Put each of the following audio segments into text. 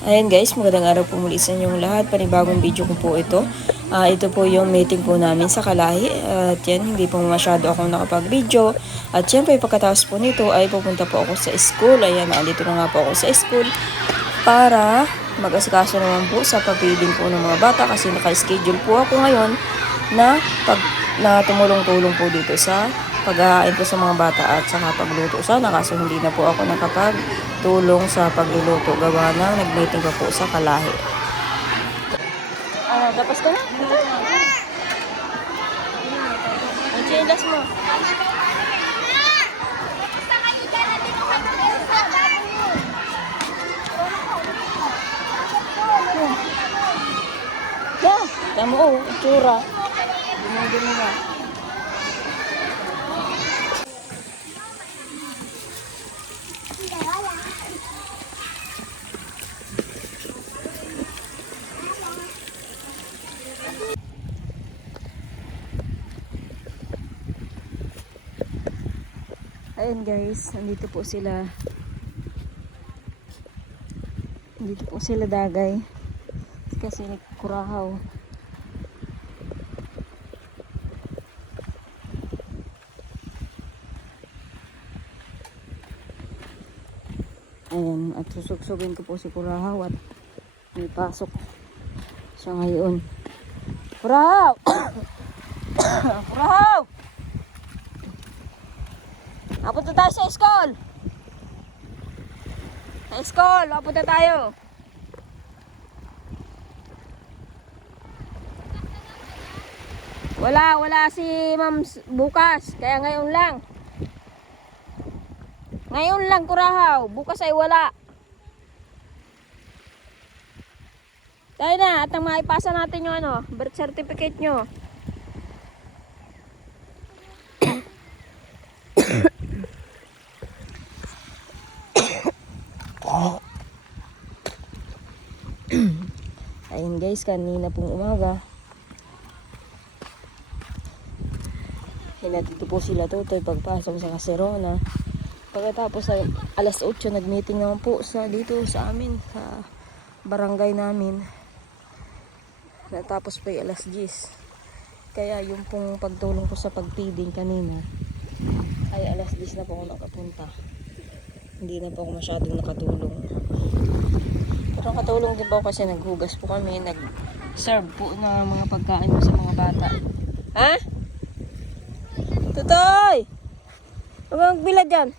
Ayan guys, magandang araw po muli sa inyong lahat. Panibagong video ko po ito. Ito po yung meeting po namin sa Kalahi. At yan, hindi po masyado akong nakapag-video. At syempre, pagkatapos po nito ay pupunta po ako sa school. Ayan, nandito na nga po ako sa school para mag-asikaso naman po sa pagpiding po ng mga bata kasi naka-schedule po ako ngayon na tumulong-tulong po dito sa pag-ahain po sa mga bata at saka pagluto sana, kaso hindi na po ako nakapagtulong sa pagluluto gawa ng nag-meeting pa po sa Kalahi. Tapos ka na? Ang chinelas mo. Tama o, itsura. Dumagin na. Ayan guys, nandito po sila. Nandito po sila Dagay. Kasi nagkurahaw. Ayan, at susugsugin ko po si Kurahaw at may pasok siya ngayon. Kurahaw! Kurahaw! Napunta tayo sa school! Sa school, napunta tayo! Wala si ma'am bukas, kaya ngayon lang. Ngayon lang Kurahaw, bukas ay wala. Tayo na, at ang maipasa natin yung birth certificate nyo. Ayun guys, kanina pong umaga. Hinatid po sila Totoy pagpasok sa Caserona. Pagkatapos ay alas 8 nag-meeting naman po dito sa amin, sa barangay namin. Natapos pa ay alas 10. Kaya yung pong pagtulong ko sa pagpiding kanina ay alas 10 na po ako nakapunta. Hindi na po ako masyadong nakatulong. Pero nakatulong din po ako kasi naghugas po kami, nag-serve po ng mga pagkain sa mga bata. Ha? Totoy! Huwag kang bila dyan.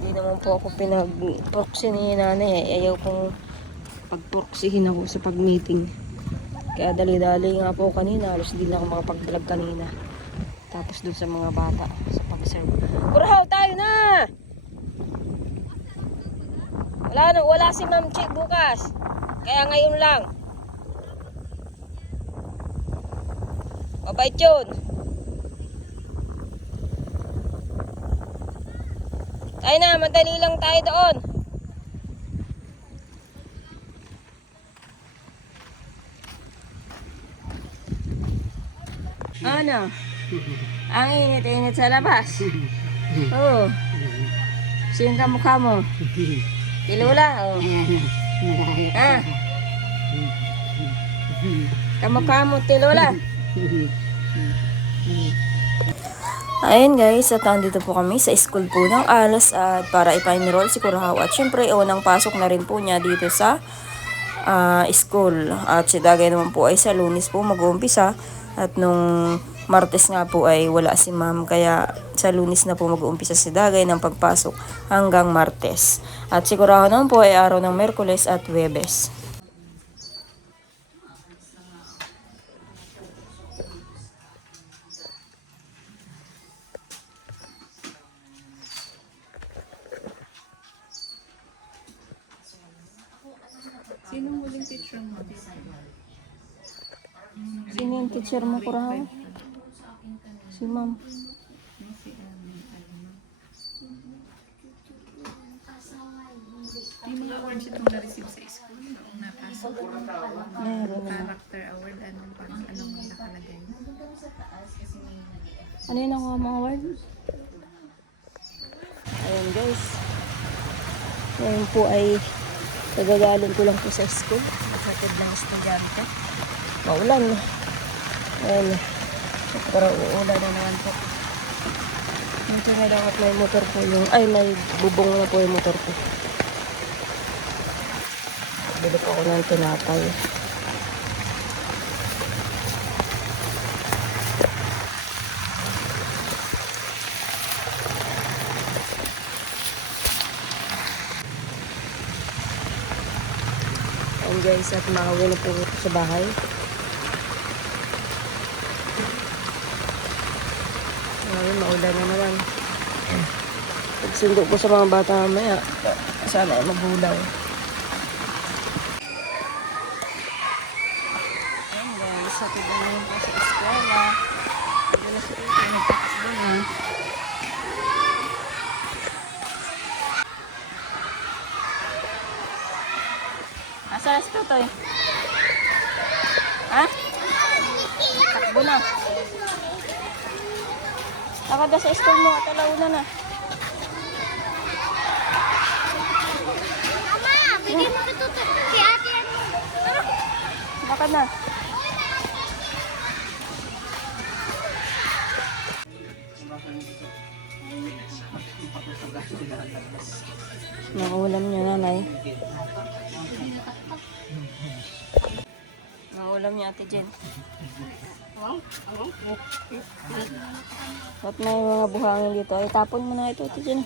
Hindi naman po ako pinag-proxy ni nanay. Ayaw kong pag-proxyhin ako sa pag-meeting. Kaya dali-dali nga po kanina. Halos hindi na ako makapag-vlog kanina. Tapos dun sa mga bata sa pag-serve. Kurahaw, tayo na! Wala si Ma'am Chi bukas. Kaya ngayon lang. Mabait yun. Tayo na, madali lang tayo doon. Ano? Ang init-init sa labas. Oo. Sino ka mukha mo? Kilula? Oh. Ah. Kamukha mo, Tilula. Ayun guys, at nandito po kami sa school po ng Alas at para ipa-enroll si Kurahaw. At syempre, unang pasok na rin po niya dito sa school. At si Dagay naman po ay sa Lunes po mag-uumpisa. At nung Martes nga po ay wala si ma'am, kaya sa Lunes na po mag-uumpisa si Dagay ng pagpasok hanggang Martes. At si Kurahaw naman po ay araw ng Merkules at Huwebes. Sinong huling teacher mo? Sino yung teacher mo, Kurahaw? Si ma'am. Yung mga awards itong na-receive sa school noong napasok. Meron naman. Character award, anong nakalagay? Ano yun ang mga award? Ayan guys. Ngayon po ay kagagaling ko lang po sa school. Nakatid ng estudyante. Maulan. Ayan. Parang uulan na naman po. Ito na lang at may motor po yung... Ay, may bubong na po yung motor po. Bili po ako ng tinapay. Ayan guys, at makauwi na po sa bahay. Ngayon, maulan na naman. Pagsundo ko sa mga bata mamaya, sana ay maghulaw. Ayan guys, sa tiba na yun po sa eskwela. Tiba na sa ito, nagtakasbo na. Asa na si Totoy? Ha? Takbo na. Nakada sa school mo at alauna na. Mama, bigyan mo ito si ate. Baka na. Naulam niya nanay. Naulam niya ate Jen. Ba't may mga buhangin dito? Ay, tapon mo na ito ate Jen.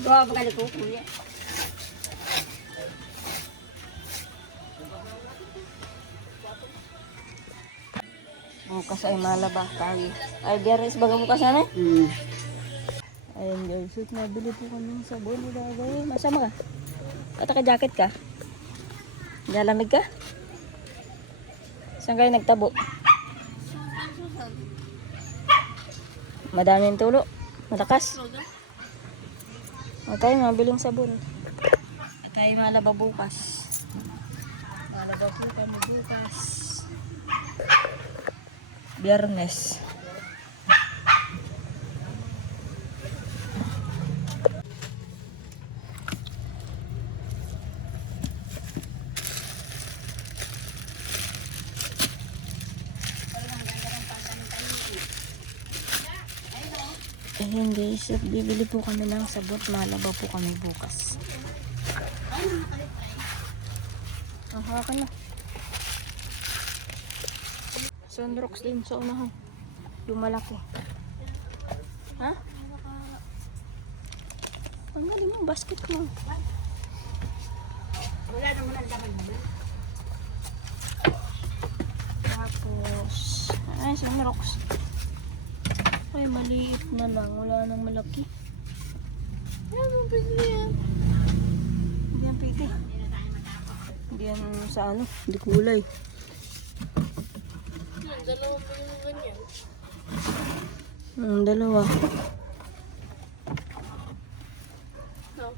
Dua bakal ko kuya. Bukas ay malaba. Kagi. Ay, biyernes baga bukas na na? Ayun guys, at nabili po kami ng sabon. Ilagay. Masama ka? At naka-jacket ka? Galamig ka? Saan kayo nagtabo? Madaming tulo. Malakas. At tayo mabiling sabon. At tayo malaba bukas. Malaba po kami bukas. Biyernes. Ayun guys, at bibili po kami ng sabot. Malaba po kami bukas. Hawakan na. Sunrox din sa unahan. Yung malaki. Ha? Ang galing mo, basket mo. Wala naman ang laman mo. Tapos, ay, sunrox. Ay, maliit na lang. Wala nang malaki. Ano ba yan? Hindi yan piti. Hindi yan sa ano, hindi kulay. Dalawa pa yung ganyan. Dalawa. No.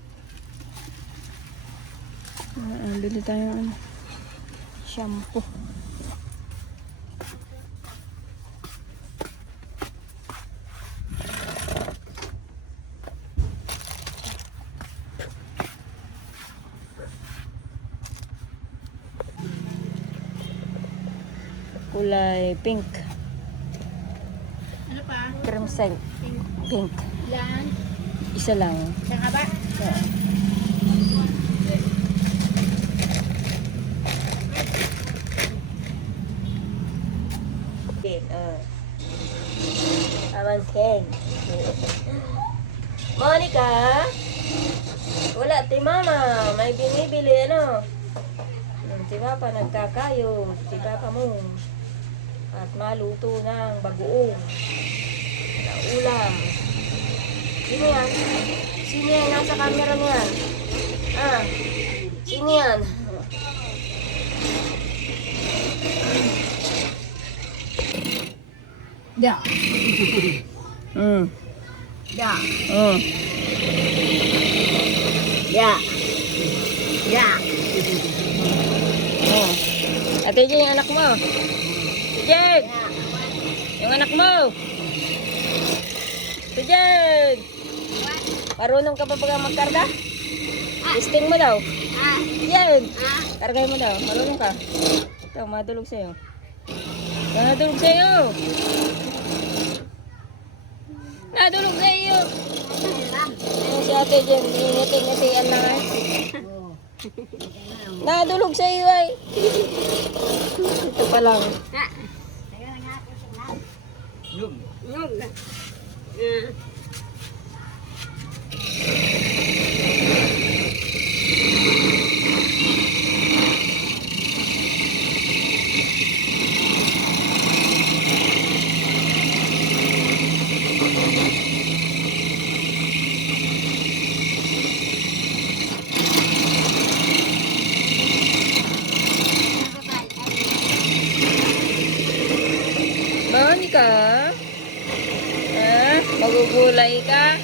Bili tayo ng ano, shampoo. Kulay pink. Ano pa? Crimson. Pink. Ilan? Isa lang. Saan ka ba? Yeah. Okay, aman keng. Monica? Wala, ti mama. May binibili, ano? Si Papa nagkakayo. Si Papa mo. At maluto ng bagoong. Na ulam. Sino yan? Sino yan? Nasa camera niyan? Ah, sino yan? Da. Da. Da. Da. Ate Jen, yung anak mo. Jen! Yung anak mo. Ito dyan! Marunong ka pa ba magkarga? Testing mo daw. Yan! Kargay mo daw. Marunong ka. Ito, madulog sa'yo. Nadulog sa'yo! Nadulog sa'yo! Ano si ate dyan? Ngiti-ngitian na nga. Nadulog sa'yo ay. Ito pa lang. Bawani ka? Magugulay ka?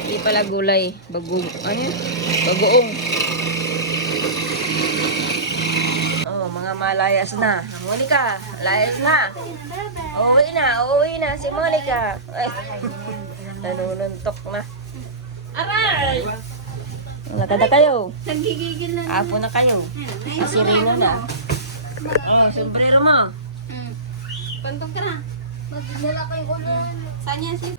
Hindi pala gulay. Ano yun? Bagoong. Oh, mga malayas na. Monica, layas na. Uuwi na si Monica. Ay, nanununtok na. Aray! Nakada kayo. Nagigigil na. Apo na kayo. Asirino na. Oh, sombrero mo. Pantong ka na. Magdala ko yung ulo. Saan yan sis?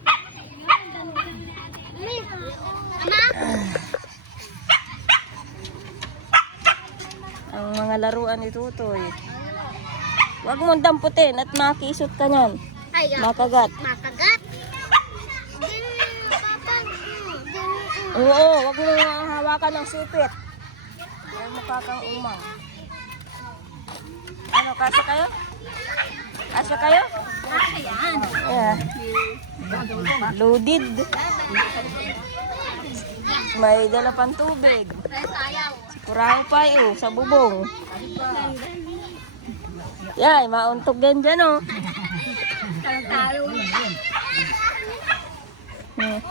Ang mga laruan ni Tutoy. Huwag mong damputin at makisot ka niyan. Makagat. Makagat. Oo, huwag mong hawakan ng sipit. Kaya mukha kang umang. Ano, kasya kayo? Kasya kayo? Ayan. Yeah. Loaded. May dala pang tubig. Kurang pa sa bubong. Yay, mauntog din dyan oh. Talo.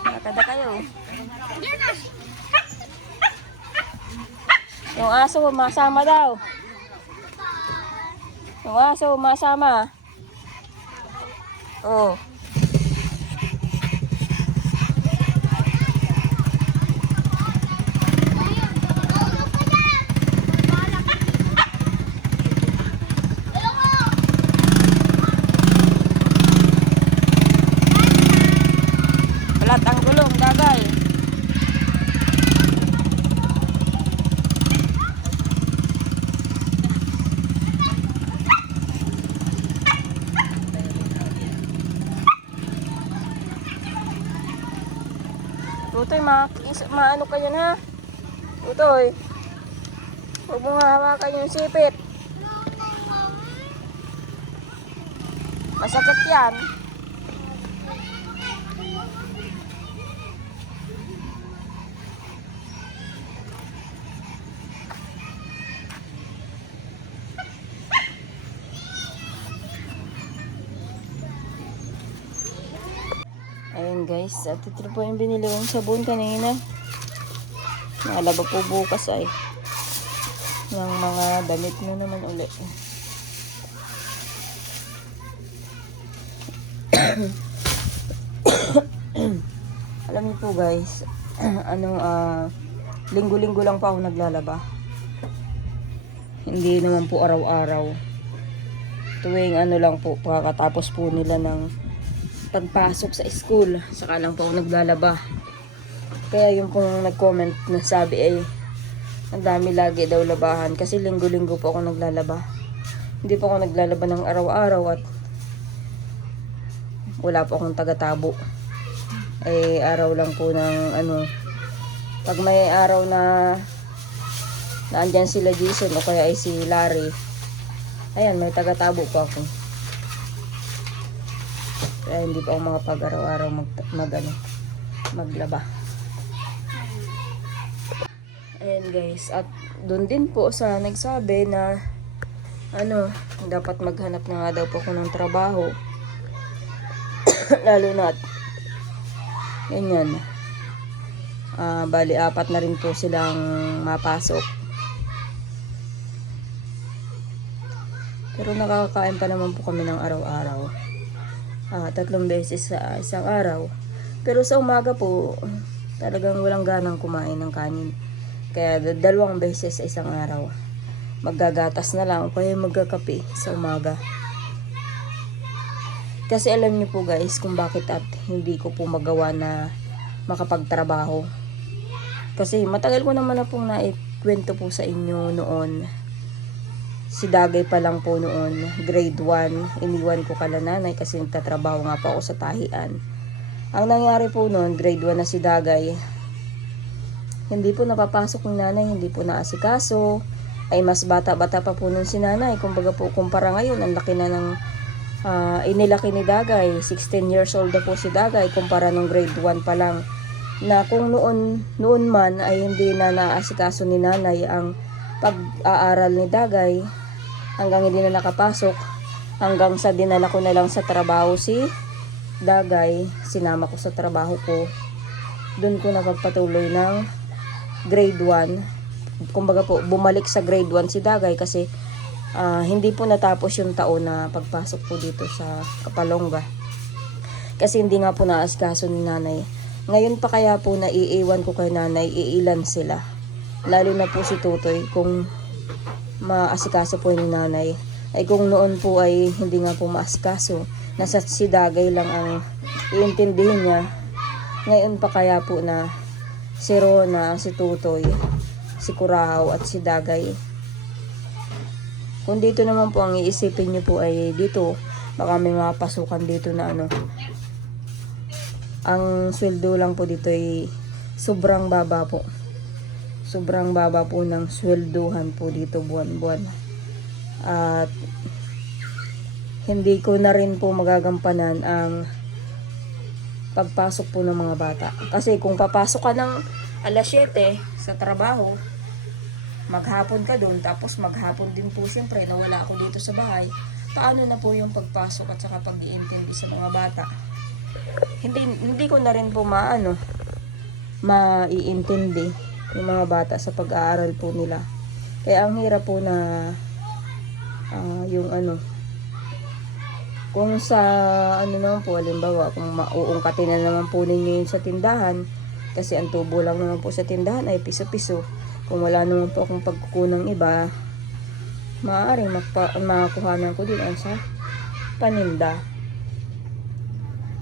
Nakada kayo. Yung aso, masama daw. Yung aso, masama. Oh. Balat ang gulong, gagal. Tutoy, maano ka yan ha? Tutoy. Huwag mo hawakan yung sipit. Masakit yan. Ayun guys, at ito po yung binili kong sabon kanina. Nalaba po bukas ay ng mga damit na naman ulit. Alam niyo po guys, linggo-linggo lang pa ako naglalaba. Hindi naman po araw-araw. Tuwing lang po, pagkatapos po nila ng pagpasok sa school, saka lang po ako naglalaba. Kaya yung pong nag-comment na sabi ay ang dami lagi daw labahan kasi linggo-linggo po ako naglalaba. Hindi po ako naglalaba ng araw-araw at wala po akong taga-tabo. Ay araw lang po ng pag may araw na naandyan sila Jason o kaya ay si Larry, ayan, may taga-tabo po ako. Kaya hindi pa ako makapag-araw-araw maglaba. Ayan guys, at doon din po sa nagsabi na dapat maghanap na nga daw po ako ng trabaho. Lalo na ganyan. Bali 4 na rin po silang mapasok. Pero nakakakain pa naman po kami ng araw-araw. 3 beses sa isang araw. Pero sa umaga po, talagang walang ganang kumain ng kanin. Kaya 2 beses sa isang araw. Maggagatas na lang o kaya magkakape sa umaga. Kasi alam niyo po guys kung bakit at hindi ko po magawa na makapagtrabaho. Kasi matagal ko naman na pong naikwento po sa inyo noon. Si Dagay pa lang po noon, grade 1, iniwan ko kala nanay kasi nagtatrabaho nga pa ako sa tahian. Ang nangyari po noon, grade 1 na si Dagay, hindi po napapasok ng nanay, hindi po naasikaso, ay mas bata-bata pa po noon si nanay. Kumbaga po, kumpara ngayon, ang laki na ng inilaki ni Dagay, 16 years old na po si Dagay, kumpara nung grade 1 pa lang. Na kung noon man ay hindi na naasikaso ni nanay ang pag-aaral ni Dagay, hanggang hindi na nakapasok, hanggang sa dinala ko na lang sa trabaho si Dagay, sinama ko sa trabaho ko, doon ko napagpatuloy ng grade 1. Kumbaga po, bumalik sa grade 1 si Dagay kasi hindi po natapos yung taon na pagpasok po dito sa Kapalonga. Kasi hindi nga po naasikaso ni nanay. Ngayon pa kaya po naiiwan ko kay nanay, iilan sila. Lalo na po si Tutoy, kung maasikaso po ni nanay. Ay kung noon po ay hindi nga po maasikaso, nasa si Dagay lang ang iintindihin niya. Ngayon pa kaya po na si Rona, si Tutoy, si Kurahaw at si Dagay. Kung dito naman po ang iisipin niyo po ay dito, baka may mga pasukan dito na ang sweldo lang po dito ay sobrang baba po. Sobrang baba po ng swelduhan po dito buwan-buwan. At hindi ko na rin po magagampanan ang pagpasok po ng mga bata. Kasi kung papasok ka ng alas 7 sa trabaho, maghapon ka doon, tapos maghapon din po siyempre na wala ako dito sa bahay, paano na po yung pagpasok at saka pag-iintindi sa mga bata? Hindi ko na rin po maiintindi yung mga bata sa pag-aaral po nila. Kaya ang hirap po na kung sa naman po, halimbawa kung mauungkatin na naman po ninyo yun sa tindahan, kasi ang tubo lang naman po sa tindahan ay piso-piso. Kung wala naman po akong pagkukunang iba, maaaring makakuhanan ko din sa paninda.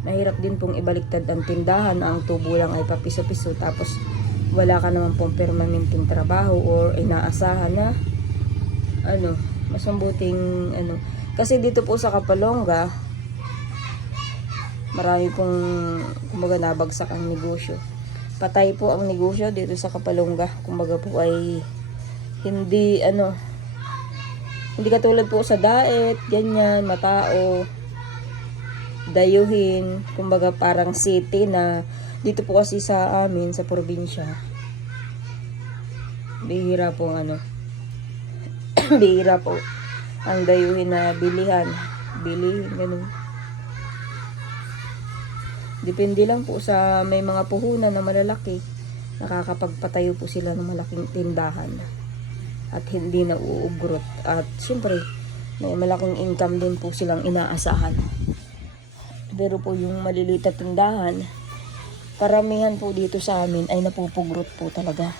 Mahirap din pong ibaliktad ang tindahan, ang tubo lang ay papiso-piso, tapos wala ka naman pong permanenteng trabaho or inaasahan na mas mabuting kasi dito po sa Kapalonga marami pong kumbaga nabagsak ang negosyo. Patay po ang negosyo dito sa Kapalonga. Kumbaga po ay hindi hindi katulad po sa Daet, ganyan, Matao, Dayuhin, kumbaga parang city na dito po kasi sa amin sa probinsya. Bihira po bihira po ang Dayuhin na bilihin, ganun. Depende lang po sa may mga puhunan na malalaki, nakakapagpatayo po sila ng malaking tindahan at hindi na uugrot. At syempre, may malaking income din po silang inaasahan. Pero po yung maliliit na tindahan, karamihan po dito sa amin ay napupugrot po talaga.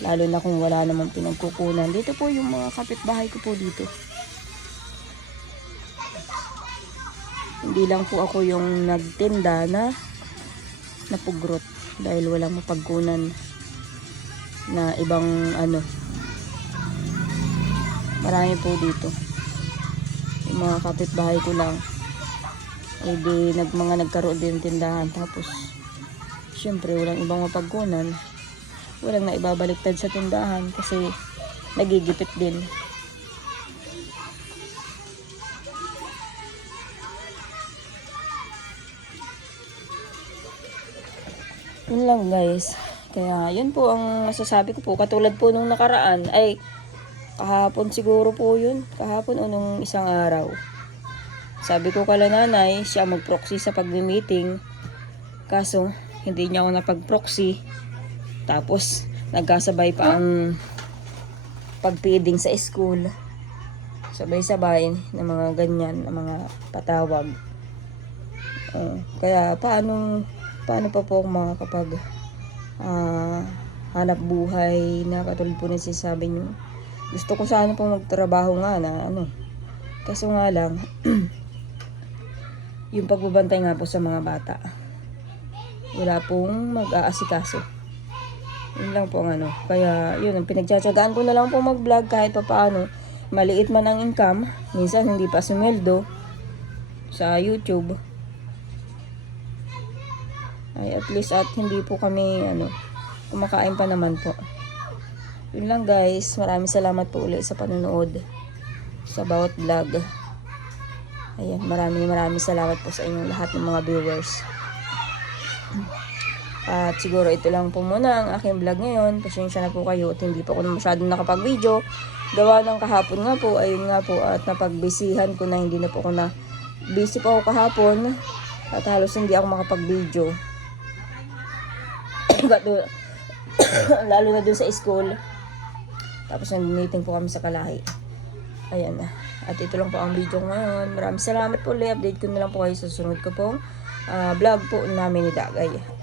Lalo na kung wala namang pinagkukunan. Dito po yung mga kapitbahay ko po dito. Hindi lang po ako yung nagtinda na napugrot dahil walang mapagkunan na ibang marami po dito. Yung mga kapitbahay ko lang mga nagkaroon din tindahan, tapos syempre walang ibang mapagkunan, walang na ibabaliktad sa tindahan kasi nagigipit din. Yun lang guys. Kaya yun po ang masasabi ko po. Katulad po nung nakaraan, ay kahapon siguro po yun. Kahapon o nung isang araw. Sabi ko kala nanay, siya mag-proxy sa pag-meeting. Kaso, hindi niya ako napag-proxy. Tapos, nagkasabay pa ang pag-feeding sa school. Sabay-sabay ng mga ganyan, ng mga patawag. Kaya paano pa po ako makakapag hanap buhay na katulad po na sinasabi nyo. Gusto ko sana po magtrabaho nga na kaso nga lang yung pagbabantay nga po sa mga bata, wala pong mag-aasikaso. Yun lang po ang kaya yun, ang pinagtsatsagaan ko na lang po mag-vlog kahit pa paano. Maliit man ang income, minsan hindi pa sumweldo sa YouTube, ay at least at hindi po kami kumakain pa naman po. Yun lang guys, maraming salamat po ulit sa panonood sa bawat vlog. Ayan, maraming salamat po sa inyong lahat ng mga viewers. At siguro ito lang po muna ang aking vlog ngayon. Pasensya na po kayo at hindi po ako masyadong nakapag-video. Gawa ng kahapon nga po, ayun nga po, at napagbisihan ko na hindi na po ako na busy po ako kahapon at halos hindi ako makapag-video. Lalo na dun sa school. Tapos nag-meeting po kami sa Kalahi. Ayan na. At ito lang po ang video ko ngayon. Maraming salamat po ulit. Update ko na lang po kayo sa sunod ko pong vlog po namin ni Dagay.